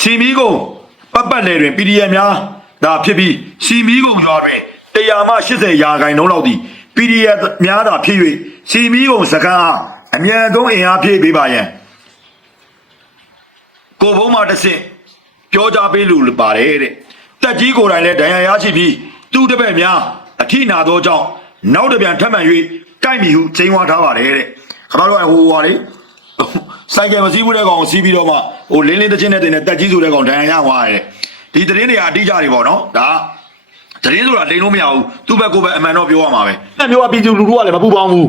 စီမီကုံပတ်ပတ်လေတွင် PDF များဒါဖြစ်ပြီးစီမီကုံရွာတွင်100မှ80ရာခိုင်နှုန်းလောက်သည် PDF များသာဖြစ်၍စီမီကုံစကားအားအမြန်ဆုံးအင်အားဖြည့်ပေးပါရန်ကိုဘုံမှာတစ်ဆင့်ပြောကြားပေးလို့ပါတယ်တဲ့တက်ကြီးကိုယ်တိုင်လည်းဒဏ်ရာရရှိပြီးသူ့တပည့်များအထိနာသောကြောင့်နောက်တစ်ပြန်ထပ်မံ၍တိုက်မိဟုချိန်ဝါထားပါတယ်တဲ့ခင်ဗျားတို့ကဟိုဟာလေ ဆိုင်ကယ်မစီးဘူးတဲ့ကောင်ကိုစီးပြီးတော့မှဟိုလင်းလင်းတစ်ချင်းနဲ့တင်တဲ့တက်ကြီးဆိုတဲ့ကောင်ဒဏ်ရာရသွားတယ်ဒီသတင်းတွေကအတိအကျတွေပေါ့နော်ဒါကသတင်းဆိုတာလိန်လို့မရဘူးသူ့ဘက်ကိုယ်ပဲအမှန်တော့ပြောရမှာပဲအဲ့မျိုးကပြည်သူလူထုကလည်းမပူပေါင်းဘူး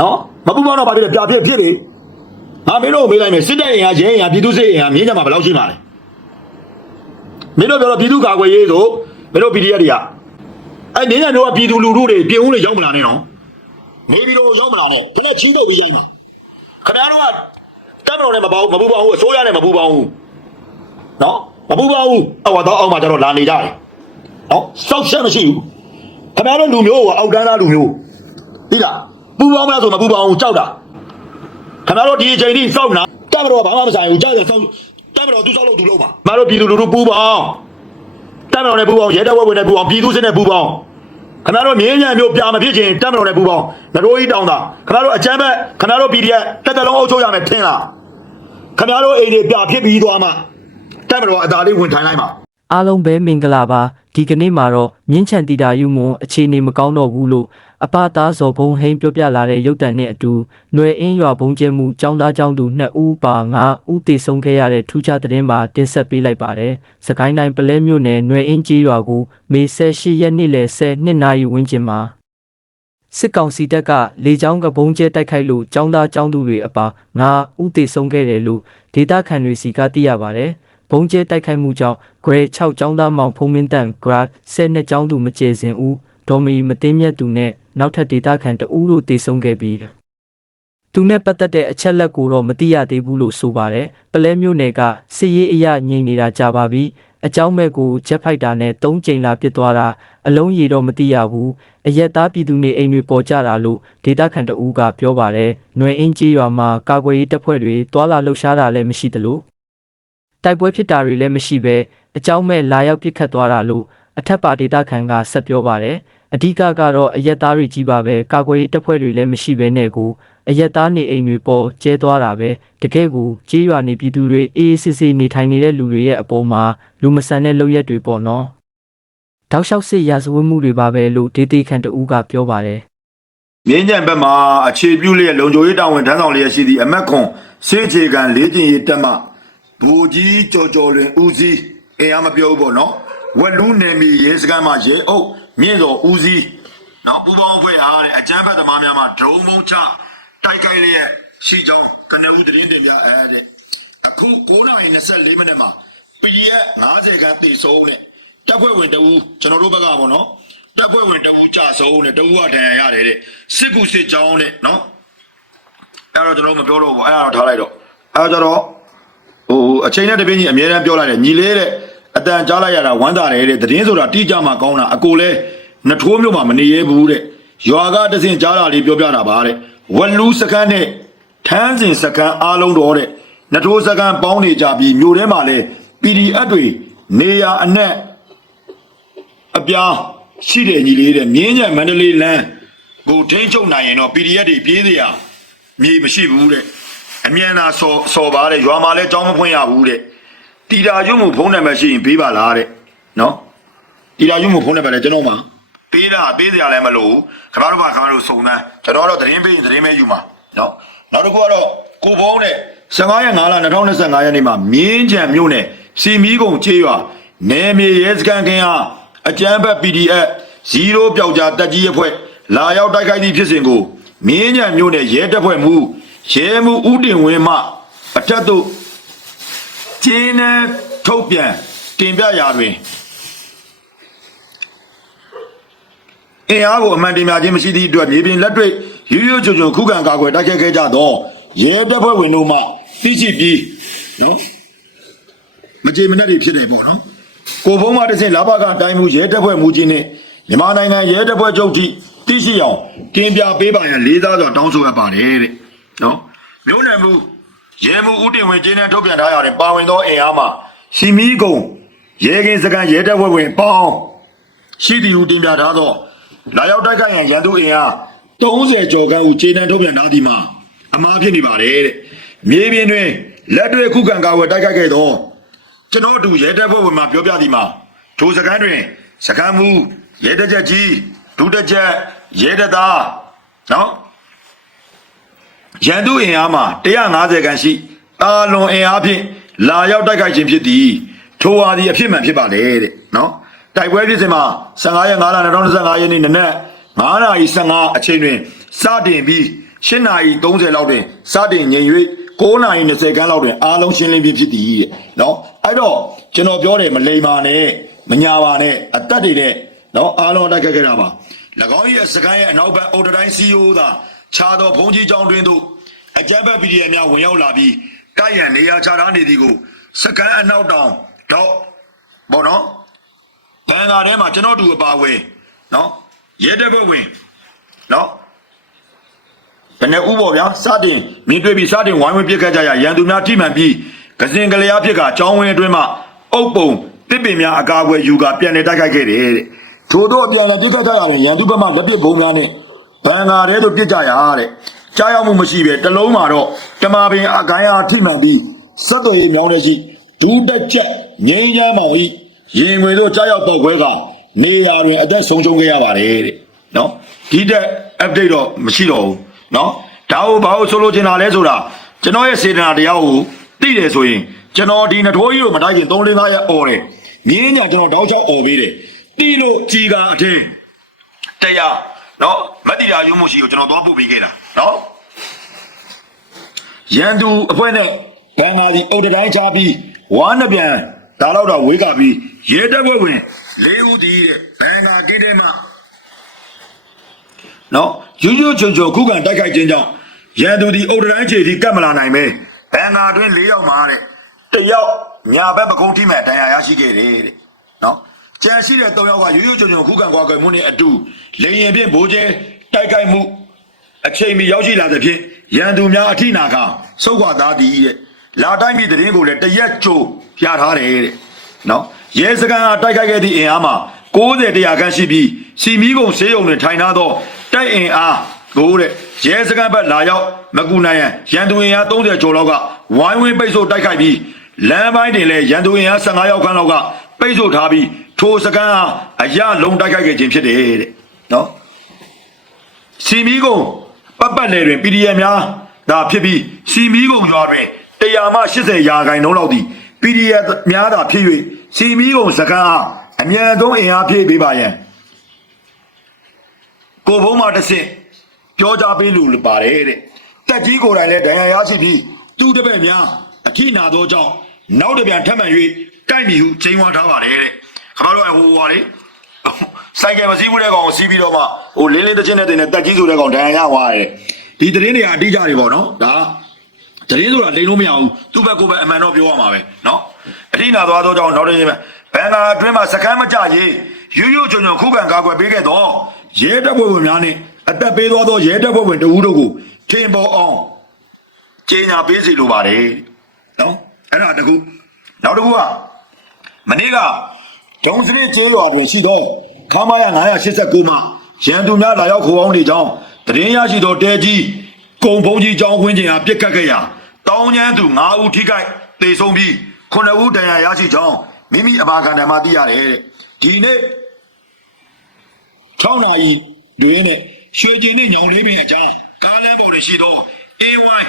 နော်မပူပေါင်းတော့ဗာဖြစ်တယ်ပြဖြစ်ဖြစ်လေဟာမင်းတို့ကိုမေးလိုက်မယ်စစ်တပ်ရင်ဟာရဲရင်ဟာပြည်သူစစ်ရင်ဟာမြင်းကြမှာဘယ်လောက်ရှိမှာလဲမင်းတို့ပြောတော့ပြည်သူကာကွယ်ရေးဆိုမင်းတို့ PDF တွေကအဲ့မြင်းကြမျိုးကပြည်သူလူထုတွေပြင်ဦးတွေရောက်မလာနဲ့နော်နေပြီးတော့ရောက်မလာနဲ့ခနဲ့ချီးတော့ပြီးရိုက်မှာခင်ဗျားတို့က တပ်မတော်နဲ့မပေါင်းမပူပေါင်းဘူးအစိုးရနဲ့မပူပေါင်းဘူးနော်မပူပေါင်းဘူးအောက်တော့အောက်မှာကျတော့လာနေကြတယ်နော်စောက်ချက်မရှိဘူးခင်ဗျားတို့လူမျိုးကအောက်တန်းသားလူမျိုးသိလားပူပေါင်းမလားဆိုမပူပေါင်းဘူးကြောက်တာခင်ဗျားတို့ဒီအချိန်ထိစောက်နာတပ်မတော်ကဘာမှမဆိုင်ဘူးကြောက်တယ်စောက်တပ်မတော်သူစောက်လို့သူလုံးပါမတို့ပြည်သူလူထုပူပေါင်းတပ်မတော်နဲ့ပူပေါင်းရဲတပ်ဖွဲ့ဝင်နဲ့ပူပေါင်းပြည်သူစစ်နဲ့ပူပေါင်းခင်ဗျားတို့မြင်းညံမျိုးပြာမဖြစ်ခြင်းတပ်မတော်နဲ့ပူပေါင်းနရိုးကြီးတောင်းတာခင်ဗျားတို့အကြမ်းဖက်ခင်ဗျားတို့ PDF တက်တလုံးအုပ်ချုပ်ရမယ်ထင်လား ခင်ဗျားတို့အိမ်တွေပြာဖြစ်ပြီးသွားမှတပ်မတော်အသာလေးဝင်ထိုင်လိုက်ပါ အားလုံးပဲမင်္ဂလာပါဒီကနေ့မှာတော့မြင်းချန်တီတာယူမွန်အခြေအနေမကောင်းတော့ဘူးလို့အပသားဇော်ဘုံဟိန်းပြောပြလာတဲ့ရုပ်တံနဲ့အတူຫນွေအင်းရွာဘုံကျဲမှုចောင်းသားចောင်းသူ2ဦးပါ9ဦးတည်ဆုံးခဲ့ရတဲ့ထူးခြားသတင်းမှာတင်ဆက်ပေးလိုက်ပါတယ်။စကိုင်းတိုင်းပလဲမြို့နယ်ຫນွေအင်းကြီးရွာကိုမေ18ရက်နေ့လယ်10နာရီဝန်းကျင်မှာ စစ်ကောင်စီတပ်ကလေကြောင်းကဘုံကျဲတိုက်ခိုက်လို့ចောင်းသားចောင်းသူတွေအပါငါဥတေဆုံးခဲ့တယ်လို့ဒေတာခန်တွေစီကသိရပါတယ်။ဘုံကျဲတိုက်ခိုက်မှုကြောင့် grade 6ចောင်းသားမောင်ဖုံမင်းတန် grade 12ចောင်းသူမကျေစင်ဦးဒေါ်မီမသိမြတ်သူနဲ့နောက်ထပ်ဒေတာခန်တဦးတို့တေဆုံးခဲ့ပြီးသူနဲ့ပတ်သက်တဲ့အချက်လက်ကိုတော့မသိရသေးဘူးလို့ဆိုပါတယ်။ပလဲမျိုးနယ်ကစစ်ရေးအရငြိမ်နေတာကြာပါပြီ။အကြောင်းမဲ့ကိုဂျက်ဖိုက်တာနဲ့၃ကြိမ်လာပစ်သွားတာ အလုံးရည်တော့မသိရဘူးအရက်သားပြည်သူနေအိမ်တွေပေါ်ကြတာလို့ဒေတာခန်တဦးကပြောပါတယ်ຫນွေအင်းကြီးရွာမှာကာကွယ်ရေးတပ်ဖွဲ့တွေတွာလာလှုပ်ရှားတာလည်းမရှိသလိုတိုက်ပွဲဖြစ်တာတွေလည်းမရှိဘဲအကြောင်းမဲ့လာရောက်ပစ်ခတ်သွားတာလို့အထက်ပါဒေတာခန်ကဆက်ပြောပါတယ်အဓိကကတော့အရက်သားတွေကြီးပါပဲကာကွယ်ရေးတပ်ဖွဲ့တွေလည်းမရှိဘဲနဲ့ကိုအရက်သားနေအိမ်တွေပေါ်ကျဲသွားတာပဲတကယ်ကိုကြေးရွာနေပြည်သူတွေအေးအေးဆေးဆေးနေထိုင်နေတဲ့လူတွေရဲ့အပေါ်မှာလူမဆန်တဲ့လုပ်ရက်တွေပေါ့နော် တောက်လျှောက်စစ်ရာဇဝတ်မှုတွေပါပဲလို့ဒေတီခန်တူကပြောပါတယ်မြင်းကြံဘက်မှာအခြေပြုလျက်လုံခြုံရေးတာဝန်ထမ်းဆောင်လျက်ရှိသည့်အမက်ခွန်စေချေကန်လေးကျင်ရေးတက်မှဘူကြီးကြော်ကြော်လွင်ဦးစီးအင်အားမပြောဘူးပေါ့နော်ဝက်လူးနယ်မြေရဲစခန်းမှာရဲအုပ်မြင့်တော်ဦးစီးနော်ပူပေါင်းဖွဲ့အားတဲ့အကြမ်းဖက်သမားများမှာဒရုန်းမုံချတိုက်ခိုက်လျက်ရှိကြောင်းကနဦးသတင်းတင်ပြအဲ့တဲ့အခု9:24မိနစ်မှာ PDF 90ခန်းတည်ဆုံးတဲ့ တပ်ဖွဲ့ဝင်တဦးကျွန်တော်တို့ဘက်ကပေါ့နော်တပ်ဖွဲ့ဝင်တဦးကြဆုံးတဲ့တဦးကဒဏ်ရာရတယ်တဲ့စစ်ကူစစ်ကြောင်းတဲ့နော်အဲ့တော့ကျွန်တော်မပြောတော့ဘူးအဲ့ဒါတော့ထားလိုက်တော့အဲ့တော့ကျတော့ဟိုအချိန်နဲ့တပြင်းကြီးအများအားပြောလိုက်တယ်ညီလေးတဲ့အတန်ကြားလိုက်ရတာဝမ်းသာတယ်တဲ့သတင်းဆိုတာတိကျမှကောင်းတာအကိုလဲနှထိုးမျိုးမှမနေရဲဘူးတဲ့ရွာကတစင်ကြားတာလေးပြောပြတာပါတဲ့ဝလူစကန်းနဲ့ထန်းစင်စကန်းအားလုံးတော့တဲ့နှထိုးစကန်းပေါင်းနေကြပြီးမြို့ထဲမှာလဲ PDF တွေနေရာအနှက် အပြားရှိတဲ့ညီလေးတဲ့မြင်းညံမန္တလေးလမ်းကိုထိန်းချုပ်နိုင်ရင်တော့ PDF တွေပြေးစရာမြေမရှိဘူးတဲ့အမြန်သာစော်စော်ပါတဲ့ရွာမှာလည်းကြောင်းမဖွင့်ရဘူးတဲ့တီတာရုံမှုဖုံးနံပါတ်ရှိရင်ပေးပါလားတဲ့နော်တီတာရုံမှုဖုံးနံပါတ်လည်းကျွန်တော်မှာပေးတာပေးစရာလည်းမလိုဘူးခင်ဗျားတို့ကခင်ဗျားတို့စုံစမ်းကျွန်တော်ကတော့သတင်းပေးရင်သတင်းပဲယူမှာနော်နောက်တစ်ခုကတော့ကိုဘုံနဲ့15ရက်5လ2025ရက်နေ့မှာမြင်းကြံမြို့နယ်စီမီကုံချေးရွာနယ်မြေရဲစခန်းကင်းအား အကြမ်းဖက် PDF 0ပျောက်ကြားတက်ကြီးအဖွဲ့လာရောက်တိုက်ခိုက်သည့်ဖြစ်စဉ်ကိုမြင်းကြံမြို့နယ်ရဲတပ်ဖွဲ့မှရဲမှုဦးတင်ဝင်းမှအထက်သို့ကျင်းနဲ့ထုတ်ပြန်တင်ပြရာတွင်အင်အားကိုအမှန်တင်များခြင်းမရှိသည့်အတွက်မြေပြင်လက်တွေ့ရွရွချွချွခုခံကာကွယ်တိုက်ခိုက်ခဲ့ကြသောရဲတပ်ဖွဲ့ဝင်တို့မှသိရှိပြီးနော်မကြေမနက်တွေဖြစ်တယ်ပေါ့နော် ကိုဖုံးမတစ်စင်လာဘကတိုင်းမှုရဲတပ်ဖွဲ့မူကြီးနဲ့မြန်မာနိုင်ငံရဲတပ်ဖွဲ့ချုပ်ထိသိရှိအောင်တင်ပြပေးပါရန်လေးစားစွာတောင်းဆိုအပ်ပါတယ်တဲ့နော်မြို့နယ်မှုရဲမှုဦးတင်ဝင်ကျင်းနဲ့ထုတ်ပြန်ထားရတယ်ပါဝင်သောအင်အားမှာစီမီကုံရဲကင်းစကန်ရဲတပ်ဖွဲ့ဝင်ပေါင်းရှိသည်ဟုတင်ပြထားသောလာရောက်တိုက်ခိုက်ရန်ရန်သူအင်အား30ကျော်ခန့်ဟုကျင်းနဲ့ထုတ်ပြန်ထားသည်မှာအမှားဖြစ်နေပါတယ်တဲ့မြေပြင်တွင်လက်တွေ့ခုခံကာဝယ်တိုက်ခိုက်ခဲ့သော ကျွန်တော်တို့ရဲတပ်ဖွဲ့ဝင်မှာပြောပြသည်မှာဒိုစကန်တွင်စကန်မူရဲတပ်ချက်ကြီးဒုတပ်ချက်ရဲတပ်သားနော်ရန်သူအင်အားမှာ150ခန်းရှိအာလွန်အင်အားဖြင့်လာရောက်တိုက်ခိုက်ခြင်းဖြစ်သည်ထိုဟာသည်အဖြစ်မှန်ဖြစ်ပါလေတဲ့နော်တိုက်ပွဲဖြစ်စဉ်မှာ15ရက်5လ2025ရက်နေ့နနက်9နာရီ15အချိန်တွင်စတင်ပြီး8နာရီ30လောက်တွင်စတင်ငြိမ်၍ 9နာရီ20ခန်းလောက်တွင်အားလုံးရှင်းလင်းပြီးဖြစ်သည်တဲ့နော်အဲ့တော့ကျွန်တော်ပြောတယ်မလိမ္မာနဲ့မညာပါနဲ့အသက်တွေနဲ့နော်အားလုံးတိုက်ခိုက်ခဲ့တာပါ၎င်း၏စကိုင်းရဲ့အနောက်ဘက်အော်တတိုင်းစီယိုသာခြားသောဘုံကြီးကျောင်းတွင်သို့အကြမ်းဖက် PDF များဝင်ရောက်လာပြီးတိုက်ရန်နေရာချထားနေသည်ကိုစကန်အနောက်တောင်တော့ဘောနော်ဘန်ကာထဲမှာကျွန်တော်တို့အပါဝင်နော်ရဲတပ်ဖွဲ့ဝင်နော် ဘယ်နဲ့ဥပေါ်ဗျာစတင်မြင်တွေ့ပြီးစတင်ဝိုင်းဝန်းပြစ်ခတ်ကြရရန်သူများထိမှန်ပြီးကစင်ကလေးအားဖြစ်ကကြောင်းဝင်းအတွင်းမှာအုပ်ပုံတစ်ပင်များအကာအကွယ်ယူကပြန်လည်တိုက်ခိုက်ခဲ့တယ်တဲ့ထို့သောပြန်လည်ပြစ်ခတ်ကြရတဲ့ရန်သူဘက်မှလက်ပစ်ဘုံများနဲ့ဘန်ကာထဲသို့ပြစ်ကြရတဲ့ကြားရောက်မှုမရှိပဲတစ်လုံးမှာတော့တမာပင်အကိုင်းအားထိမှန်ပြီးဆက်သွယ်ရေးမြောင်းတဲ့ရှိဒူးတက်ချက်ငိမ့်ချမ်းမောင်ဤရင်ငွေတို့ကြားရောက်တော့ခွဲကနေရာတွင်အသက်ဆုံးရှုံးခဲ့ရပါတယ်တဲ့နော်ဒီတက် update တော့မရှိတော့ဘူး နော်ဒါကိုဘာလို့ဆိုလိုချင်တာလဲဆိုတာကျွန်တော်ရဲ့စေတနာတရားကိုသိတယ်ဆိုရင်ကျွန်တော်ဒီနထိုးကြီးကိုမတိုက်ခင်3 4 5ရက်អော်တယ်မြင်းညာကျွန်တော်တောက်ချောက်អော်ပေးတယ်တီလို့ជីကအထင်းတရားနော်မတ်တီရာယူမှုရှိကိုကျွန်တော်သွားပို့ပေးခဲ့တာနော် ရန်သူအဖွဲ့နဲ့ဘန်ဂါလီအုတ်တတိုင်းချပြီးဝါနပြန်ဒါတော့တော့ဝေးကပြီးရဲတပ်ဖွဲ့ဝင်လေးဦးတည်တဲ့ဘန်ဂါကိတဲ့မှာ နော်ယူယူချုံချုံခုခံတိုက်ခိုက်ခြင်းကြောင့်ရန်သူဒီအုတ်တတိုင်းခြေဒီကတ်မလာနိုင်ပဲဘန်ဂါတွင်၄ယောက်မှာတဲ့တယောက်ညာဘက်ပကုံးထိမဲ့ဒဏ်ရာရရှိခဲ့တယ်တဲ့နော်ကြံရှိတဲ့၃ယောက်ကယူယူချုံချုံခုခံကွာကွယ်မှုနဲ့အတူလေရင်ဖြင့်ဘိုးကျဲတိုက်ခိုက်မှုအချိန်မီရောက်ရှိလာသဖြင့်ရန်သူများအထိနာကစုတ်ခွာသားသည်တဲ့လာတိုင်းပြည်တရင်ကိုလည်းတရက်ကြိုပြထားတယ်တဲ့နော်ရဲစကန်အားတိုက်ခိုက်ခဲ့သည့်အင်အားမှာ60တရားခန့်ရှိပြီးစီမီကုံဆေးရုံတွင်ထိုင်ထားသော တိုက်အင်အားကိုတဲ့ရဲစကန်ဘက်လာရောက်မကူနိုင်ရန်ရန်သူအင်အား30ကျော်လောက်ကဝိုင်းဝန်းပိတ်ဆို့တိုက်ခိုက်ပြီးလမ်းပိုင်းတွင်လည်းရန်သူအင်အား15ယောက်ခန့်လောက်ကပိတ်ဆို့ထားပြီးထိုစကန်အားအရလုံးတိုက်ခိုက်ခဲ့ခြင်းဖြစ်တယ်တဲ့နော်စီမီကုံပတ်ပတ်လေတွင် PDF များဒါဖြစ်ပြီးစီမီကုံရွာတွင်100မှ80ရာခိုင်နှုန်းလောက်သည် PDF များသာဖြစ်၍စီမီကုံစကားအားအမြန်ဆုံးအင်အားဖြည့်ပေးပါရန် ကိုဘုံမှာတစ်ဆင့်ပြောကြပေးလို့ပါတယ်တဲ့တက်ကြီးကိုယ်တိုင်လည်းဒဏ်ရာရရှိပြီးသူ့တပည့်များအထိနာသောကြောင့်နောက်တစ်ပြန်ထပ်မံ၍တိုက်မိဟုချိန်ဝါထားပါတယ်တဲ့ခမတို့အဟိုဟာလေစိုက်ကယ်မစီးဘူးတဲ့ကောင်ကိုစီးပြီးတော့မှဟိုလင်းလေးတစ်ချင်းနဲ့တင်တဲ့တက်ကြီးဆိုတဲ့ကောင်ဒဏ်ရာရသွားတယ်ဒီသတင်းတွေကအတိအကျတွေပေါ့နော်ဒါသတင်းဆိုတာလိန်လို့မရဘူးသူ့ဘက်ကိုယ်ပဲအမှန်တော့ပြောရမှာပဲနော်အထိနာသွားသောကြောင့်နောက်တစ်ချိန်ပဲဘန်နာအတွင်းမှာစကမ်းမကြရေးယူယူချုံချုံခုခံကာကွယ်ပေးခဲ့တော့ ရဲတပ်ဖွဲ့ဝင်များနဲ့အသက်ပေးသွားသောရဲတပ်ဖွဲ့ဝင်တဦးတို့ကိုထင်ပေါ်အောင်ကြေညာပေးစီလိုပါတယ်နော်အဲ့ဒါတကူနောက်တစ်ခုကမနေ့ကဒုံစရစ်ကျေးရွာတွင်ရှိသောခမားရ989မှာရန်သူများလာရောက်ခိုးအောင်နေကြောင်းတရင်ရရှိသောတဲကြီးကုံဖုံးကြီးကျောင်းခွင်းကျင်အားပြစ်ကတ်ခဲ့ရာတောင်းကျန်းသူ9ဦးထိခိုက်တေဆုံးပြီး9ဦးဒဏ်ရာရရှိကြောင်းမိမိအဘာခံတံမှာသိရတယ်တဲ့ဒီနေ့ 6နာရီတွင်နဲ့ရွှေကျင်နဲ့ညောင်လေးပင်အကြားကားလမ်းပေါ်တွင်ရှိသောအင်းဝိုင်း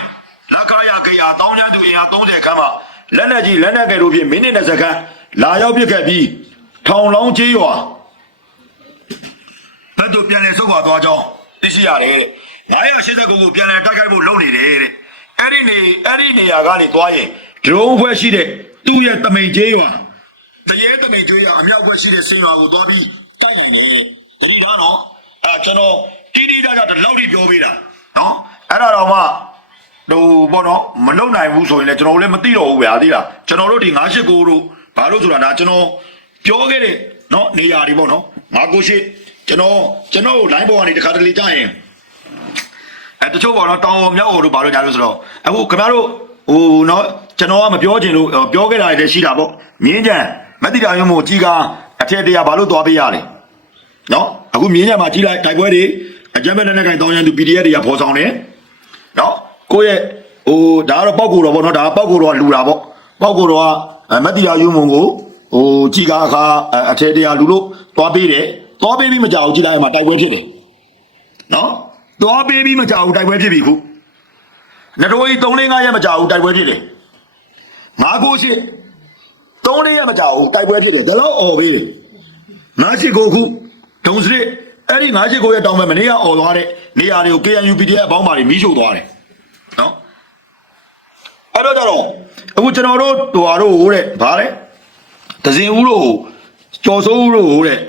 လက်ကားရကေယာတောင်းကျန်းသူအင်အား30ခန်းမှာလက်နက်ကြီးလက်နက်ကယ်တို့ဖြင့်မိနစ်20ခန်းလာရောက်ပြစ်ခဲ့ပြီးထောင်လောင်းကြီးရွာဘက်သို့ပြန်လည်ဆုတ်ခွာသွားကြောင်းသိရှိရတယ်တဲ့989ကိုပြန်လည်တိုက်ခိုက်ဖို့လုပ်နေတယ်တဲ့အဲ့ဒီနေအဲ့ဒီနေရာကနေသွားရင်ဒရုန်းဖွဲ့ရှိတဲ့သူ့ရဲ့တမိန်ကြီးရွာတရေတမိန်ကြီးရွာအမြောက်ဖွဲ့ရှိတဲ့စင်ရွာကိုသွားပြီးတိုက်နေတယ် တတိတော့နော်အဲကျွန်တော်တီးတီးကြကြတလောက်ထိပြောပေးတာနော်အဲ့ဒါတော့မှဟိုဘောနော်မလုံနိုင်ဘူးဆိုရင်လည်းကျွန်တော်တို့လည်းမသိတော့ဘူးဗျာသိလားကျွန်တော်တို့ဒီ989တို့ဘာလို့ဆိုတာဒါကျွန်တော်ပြောခဲ့တဲ့နော်နေရာတွေပေါ့နော်998ကျွန်တော်ကျွန်တော် line ပေါ်ကနေတခါတလေကြာရင်အဲတချို့ပေါ့နော်တောင်ပေါ်မြောက်ပေါ်တို့ဘာလို့ညာလို့ဆိုတော့အခုခင်ဗျားတို့ဟဟိုနော်ကျွန်တော်ကမပြောချင်လို့ပြောခဲ့တာလည်းရှိတာပေါ့မြင်းကြံမတိတာရုံမို့ကြီးကအထက်တရဘာလို့သွားပေးရလဲ နော်အခုမြင်းကြံမှာကြီးလိုက်တိုက်ပွဲတွေအကြမ်းဖက်တဲ့နဲ့ကင်တောင်းရန်သူ PDF တွေကဖော်ဆောင်တယ်နော်ကိုယ့်ရဲ့ဟိုဒါကတော့ပောက်ကိုတော့ပေါ့နော်ဒါကပောက်ကိုတော့လူတာပေါ့ပောက်ကိုတော့ကမတိတာရုံမို့ကိုဟိုကြီးကအခါအထက်တရလူလို့သွားပေးတယ်သွားပေးပြီးမကြောက်ကြီးလိုက်မှာတိုက်ပွဲဖြစ်တယ်နော်သွားပေးပြီးမကြောက်တိုက်ပွဲဖြစ်ပြီခုနတော်ကြီး3 5ရက်မကြာဘူးတိုက်ပွဲဖြစ်တယ်ငါကိုရှိ3 4ရက်မကြာဘူးတိုက်ပွဲဖြစ်တယ်ဒါတော့អော်ပေးတယ်ငါရှိကိုခု ဒုံစရစ်အဲ့ဒီငါရှိကိုရဲ့တောင်းမဲ့မနေ့ကអော်သွားတဲ့နေရာတွေကို KNU PDF အပေါင်းပါတွေမီးရှို့သွားတယ်နော်အဲ့တော့ကြတော့အခုကျွန်တော်တို့တော်တော်တို့ဟိုတဲ့ဗာလဲဒဇင်ဦးတို့ကျော်စိုးဦးတို့ဟိုတဲ့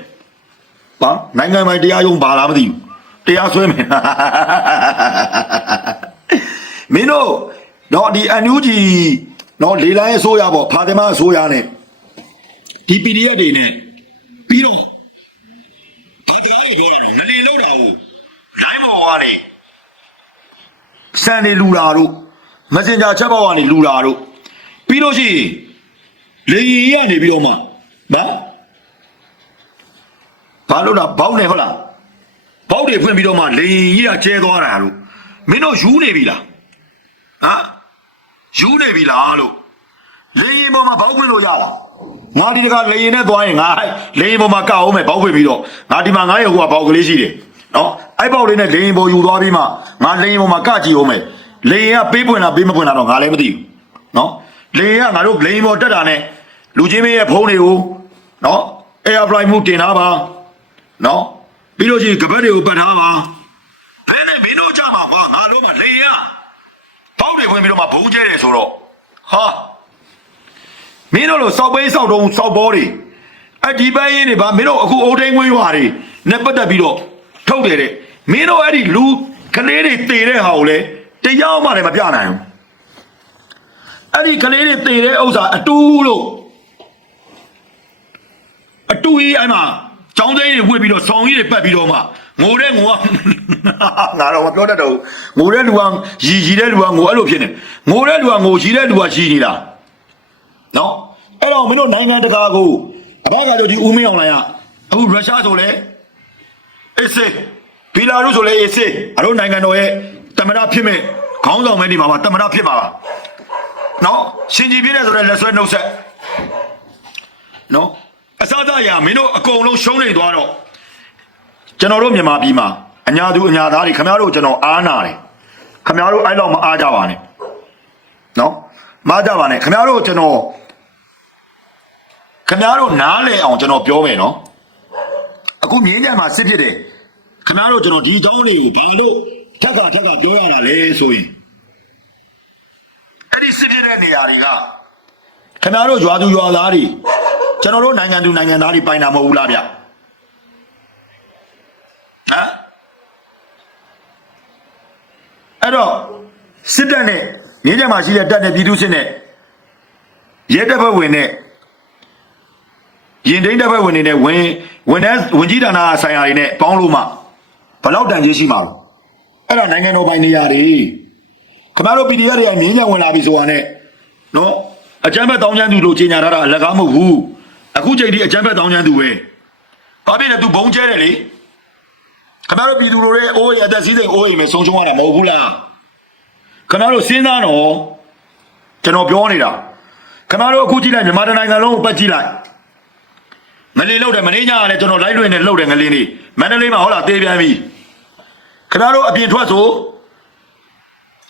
ဗာနိုင်ငံပိုင်တရားရုံးဘာလားမသိဘူးတရားဆွဲမယ်မင်းတို့တော့ဒီအန်ယူဂျီတော့လေလိုင်းအစိုးရပေါ့ဖာတင်မအစိုးရနဲ့ဒီ PDF တွေနဲ့ပြီးတော့ ဘာတကားတွေပြောတာလဲငလီလောက်တာကိုလိုင်းပေါ်ကနေစံနေလူလာတို့ Messenger ချက်ပေါက်ကနေလူလာတို့ပြီးလို့ရှိရင်လေရင်ကြီးကနေပြီးတော့မှနော်ဘာလို့လားဘောင်းနေဟုတ်လားဘောက်တွေဖွင့်ပြီးတော့မှလေရင်ကြီးကကျဲသွားတာတို့မင်းတို့ယူနေပြီလားဟမ်ယူနေပြီလားလို့လေရင်ပေါ်မှာဘောက်ခွင့်လို့ရလား ငါဒီတကလေရင်နဲ့သွားရင်ငါလေရင်ပေါ်မှာကောက်အောင်မယ်ဘောက်ခွင့်ပြီးတော့ငါဒီမှာငါရဲ့ဟိုကဘောက်ကလေးရှိတယ်နော်အဲ့ဘောက်လေးနဲ့လေရင်ပေါ်ယူသွားပြီးမှငါလေရင်ပေါ်မှာကကြည့်အောင်မယ်လေရင်ကပေးပွင့်လားပေးမပွင့်လားတော့ငါလည်းမသိဘူးနော်လေရင်ကငါတို့လေရင်ပေါ်တက်တာနဲ့လူချင်းမင်းရဲ့ဖုန်းတွေကိုနော် air flight မှုတင်ထားပါနော်ပြီးလို့ရှိရင်ကပတ်တွေကိုပတ်ထားပါဘယ်နဲ့မင်းတို့ကြမှာကွာငါလုံးမှာလေရင်ကပေါက်တွေဝင်ပြီးတော့မှဘုံကျဲတယ်ဆိုတော့ဟာ မင်းတို့လိုစောက်ပေးစောက်တုံးစောက်ဘောတွေအဲ့ဒီပိုင်းရင်းတွေဗာမင်းတို့အခုအိုးထိန်ဝင်းရွာတွေနဲ့ပတ်သက်ပြီးတော့ထုတ်တယ်တဲ့မင်းတို့အဲ့ဒီလူကလေးတွေတေတဲ့ဟာကိုလေတရားမှလည်းမပြနိုင်ဘူးအဲ့ဒီကလေးတွေတေတဲ့ဥစ္စာအတူလို့အတူကြီးအဲ့မှာចောင်းသိန်းတွေဝှေ့ပြီးတော့ဆောင်းကြီးတွေပတ်ပြီးတော့မှငိုတဲ့ငိုကငါတော့မပြောတတ်တော့ဘူးငိုတဲ့လူကရီရီတဲ့လူကငိုအဲ့လိုဖြစ်နေငိုတဲ့လူကငိုရီတဲ့လူကရီနေတာ နော်အဲ့တော့မင်းတို့နိုင်ငံတကာကိုအဘကကြောင့်ဒီဦးမင်းအောင်လိုင်ကအခုရုရှားဆိုလဲအေးစေဘီလာရုဆိုလဲအေးစေအတို့နိုင်ငံတော်ရဲ့တမရဖြစ်မဲ့ခေါင်းဆောင်မဲဒီမှာပါတမရဖြစ်မှာပါနော်ရှင်ကြီးပြည့်တဲ့ဆိုတဲ့လက်ဆွဲနှုတ်ဆက်နော်အစားအသောက်ရမင်းတို့အကုန်လုံးရှုံးနေသွားတော့ကျွန်တော်တို့မြန်မာပြည်မှာအညာသူအညာသားတွေခင်ဗျားတို့ကျွန်တော်အားနာတယ်ခင်ဗျားတို့အဲ့လောက်မအားကြပါနဲ့နော်မအားကြပါနဲ့ခင်ဗျားတို့ကျွန်တော် ခင်ဗျားတို့နားလည်အောင်ကျွန်တော်ပြောမယ်နော်အခုမြင်းကြံမှာစစ်ဖြစ်တယ်ခင်ဗျားတို့ကျွန်တော်ဒီအကြောင်းလေးကိုဘာလို့ထက်ကထက်ကပြောရတာလဲဆိုရင်အဲ့ဒီစစ်ဖြစ်တဲ့နေရာတွေကခင်ဗျားတို့ရွာသူရွာသားတွေကျွန်တော်တို့နိုင်ငံသူနိုင်ငံသားတွေပိုင်တာမဟုတ်ဘူးလားဗျဟမ်အဲ့တော့စစ်တပ်နဲ့ငင်းကြမှာရှိတဲ့တပ်နဲ့ပြည်သူစစ်နဲ့ရဲတပ်ဖွဲ့ဝင်နဲ့ ရင်တိန်တပ်ဖွဲ့ဝင်တွေနဲ့ဝင်ဝင်တဲ့ဝင်ကြီးဌာနဆိုင်ရာတွေနဲ့ပေါင်းလို့မှဘယ်လောက်တန်ကြီးရှိမှာလဲအဲ့ဒါနိုင်ငံတော်ပိုင်နေရာတွေခင်ဗျားတို့ PDF တွေကမြင်းကြဝင်လာပြီဆိုတာနဲ့နော်အကြမ်းဖက်တောင်းချမ်းသူလို့ကြီးညာထားတာအလကားမဟုတ်ဘူးအခုချိန်ထိအကြမ်းဖက်တောင်းချမ်းသူပဲဘာဖြစ်လဲ तू ဘုံကျဲတယ်လေခင်ဗျားတို့ပြည်သူတို့ရဲ့အိုးရတဲ့စီးစိမ်အိုးအိမ်ပဲဆုံးရှုံးရတာမဟုတ်ဘူးလားခင်ဗျားတို့စဉ်းစားတော့ကျွန်တော်ပြောနေတာခင်ဗျားတို့အခုကြည့်လိုက်မြန်မာတိုင်းနိုင်ငံလုံးကိုပတ်ကြည့်လိုက် ငလင်းလောက်တယ်မင်းညာကလည်းကျွန်တော်လိုက်လွင်နဲ့လှုပ်တယ်ငလင်းလေးမန္တလေးမှာဟုတ်လားတေးပြန်ပြီခင်ဗျားတို့အပြင်ထွက်ဆို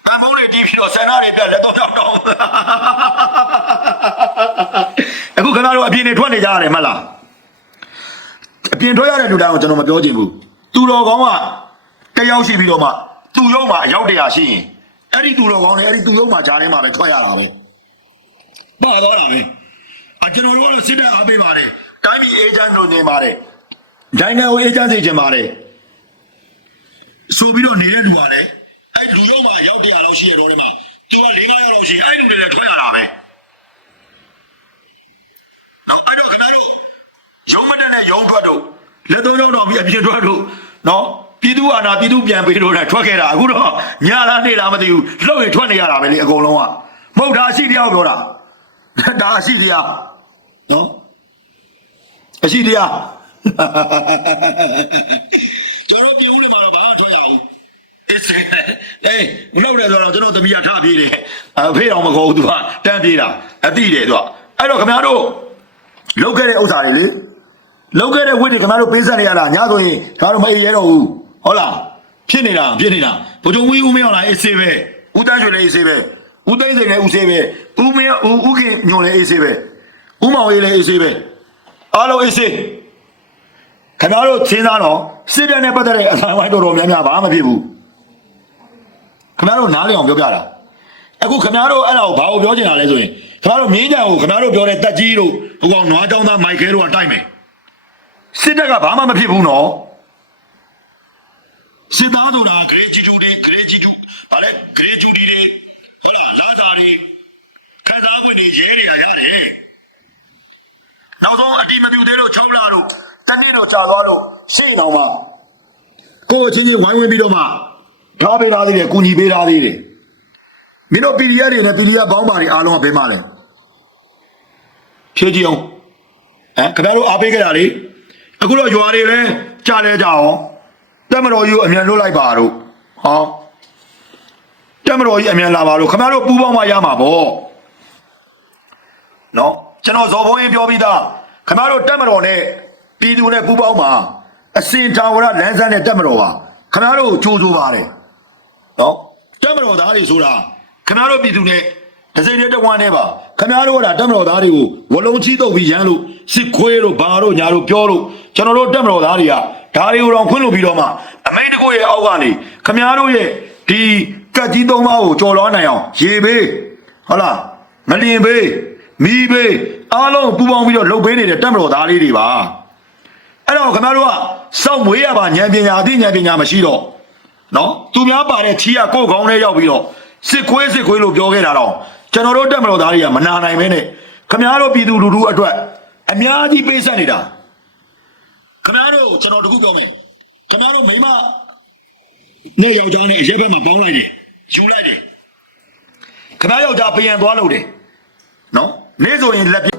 အံဖုံးတွေတီးပြီးတော့ဆန္ဒတွေပြလက်တော့တော့တော့အခုခင်ဗျားတို့အပြင်တွေထွက်နေကြရတယ်မဟုတ်လားအပြင်ထွက်ရတဲ့လူတိုင်းကိုကျွန်တော်မပြောချင်ဘူးသူတော်ကောင်းကတယောက်ရှိပြီးတော့မှသူ့ရုံမှာအယောက်တရာရှိရင်အဲ့ဒီသူတော်ကောင်းနဲ့အဲ့ဒီသူ့ရုံမှာဂျားထဲမှာပဲထွက်ရတာပဲပါသွားတာပဲအကျွန်တော်တို့ကတော့စစ်တပ်အားပေးပါတယ် တိုင်းပြည်အေဂျင့်လို့နေပါတယ်နိုင်ငံကိုအေဂျင့်သိချင်ပါတယ်ဆိုပြီးတော့နေတဲ့လူကလည်းအဲ့လူရုံမှာအယောက်တရာလောက်ရှိရတော့တယ်မှာသူက၄၅ယောက်လောက်ရှိရင်အဲ့လူတွေလည်းထွက်ရတာပဲနော်အဲ့တော့ခင်ဗျားတို့ရုံးမတက်နဲ့ရုံးထွက်တို့လက်သုံးချောင်းတော်ပြီးအပြင်ထွက်တို့နော်ပြည်သူအာဏာပြည်သူပြန်ပေးလို့လည်းထွက်ခဲ့တာအခုတော့ညလားနေလားမသိဘူးလှုပ်ရင်ထွက်နေရတာပဲလေအကုန်လုံးကမဟုတ်ဒါအရှိတရားကိုပြောတာဒါအရှိတရားနော် အရှိတရားကျွန်တော်ပြင်ဦးလေးမှာတော့ဘာမှထွက်ရအောင်အေးအေးမလုပ်တယ်ဆိုတော့ကျွန်တော်သမီးကထပြေးတယ်အဖေတော်မခေါ်ဘူးသူကတန်းပြေးတာအတိတယ်သူကအဲ့တော့ခင်ဗျားတို့လုပ်ခဲ့တဲ့ဥစ္စာတွေလေလုပ်ခဲ့တဲ့ဝိတ္တခင်ဗျားတို့ပေးဆက်နေရတာညဆိုရင်ခင်ဗျားတို့မအေးရဲတော့ဘူးဟုတ်လားဖြစ်နေတာဖြစ်နေတာဘုံုံဝီဦးမင်းအောင်လားအေးစေးပဲဦးတန်းရွှေလည်းအေးစေးပဲဦးသိန်းစိန်လည်းဦးစေးပဲဦးမင်းဦးဦးခင်ညွန်လည်းအေးစေးပဲဦးမောင်ရေးလည်းအေးစေးပဲ အားလုံးအေးစေးခင်ဗျားတို့ချင်းသားတော့စစ်ပြနဲ့ပတ်သက်တဲ့အဆိုင်ဝိုင်းတော်တော်များများဘာမှမဖြစ်ဘူးခင်ဗျားတို့နားလည်အောင်ပြောပြတာအခုခင်ဗျားတို့အဲ့ဒါကိုဘာကိုပြောချင်တာလဲဆိုရင်ခင်ဗျားတို့မြင်းကြံကိုခင်ဗျားတို့ပြောတဲ့တက်ကြီးတို့ဟိုကောင်နွားတောင်းသားမိုက်ခဲတို့ကတိုက်မယ်စစ်တပ်ကဘာမှမဖြစ်ဘူးနော်စစ်သားတို့လားဂရေချီချူတွေဂရေချီချူဗါလဲဂရေချူတွေဟုတ်လားလာသာတွေခံစား권တွေရဲတွေကရတယ် နောက်ဆုံးအတီမပြူသေးလို့6လလို့တနေ့တော့ကြာသွားလို့ရှေ့တော်မှာကိုယ်ချင်းချင်းဝိုင်းဝန်းပြီးတော့မှထားပေးထားသေးတယ်ကုညီပေးထားသေးတယ်မင်းတို့ PDF တွေနဲ့ PDF ဘောင်းပါတွေအားလုံးကဘယ်မှာလဲဖြည့်ကြည့်အောင်ဟမ်ခင်ဗျားတို့အားပေးကြတာလေအခုတော့ရွာတွေလည်းကြာလဲကြအောင်တက်မတော်ကြီးကိုအမြန်လွတ်လိုက်ပါတော့ဟောတက်မတော်ကြီးအမြန်လာပါလို့ခင်ဗျားတို့ပူပေါင်းမှရမှာပေါ့နော်ကျွန်တော်ဇော်ဘုံရင်ပြောပြီးသား ခင်ဗျားတို့တက်မတော်နဲ့ပြည်သူနဲ့ပူးပေါင်းမှာအစင်တာဝရလမ်းစမ်းနဲ့တက်မတော်ပါခင်ဗျားတို့ကြိုးစိုးပါတယ်နော်တက်မတော်သားတွေဆိုတာခင်ဗျားတို့ပြည်သူနဲ့တစ်စိတ်တည်းတစ်ဝမ်းနဲ့ပါခင်ဗျားတို့ကတက်မတော်သားတွေကိုဝလုံးချီတုပ်ပြီးရမ်းလို့စစ်ခွေးတို့ဘာတို့ညာတို့ပြောလို့ကျွန်တော်တို့တက်မတော်သားတွေကဒါတွေကိုတော့ခွင့်လို့ပြီးတော့မှအမိန်တကိုရဲ့အောက်ကနေခင်ဗျားတို့ရဲ့ဒီကတ်ကြီးသုံးပါးကိုကြော်လွှားနိုင်အောင်ရေဘေးဟုတ်လားမလင်ဘေးမိဘေး အားလုံးပူပေါင်းပြီးတော့လှုပ်ပေးနေတဲ့တက်မတော်သားလေးတွေပါအဲ့တော့ခင်ဗျားတို့ကစောင့်မွေးရပါဉာဏ်ပညာအသိဉာဏ်ပညာမရှိတော့နော်သူများပါတဲ့ချီကကိုယ့်ကောင်းထဲရောက်ပြီးတော့စစ်ခွေးစစ်ခွေးလို့ပြောခဲ့တာတော့ကျွန်တော်တို့တက်မတော်သားတွေကမနာနိုင်ပဲနဲ့ခင်ဗျားတို့ပြည်သူလူထုအတွက်အများကြီးပေးဆက်နေတာခင်ဗျားတို့ကျွန်တော်တခုပြောမယ်ခင်ဗျားတို့မိမနဲ့ယောက်ျားနဲ့အရက်ဘက်မှာပေါင်းလိုက်တယ်ယူလိုက်တယ်ခင်ဗျားယောက်ျားပြန်သွားလို့တယ်နော်没做，你来比